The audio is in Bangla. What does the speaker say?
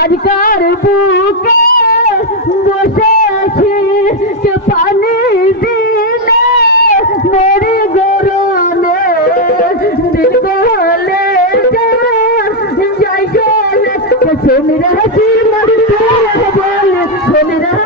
আজকার বুকে বসেছি যে পানি দিলে মেরি গরমে দিল হলে যাই গেলে শুনে রাখি বলে শুনে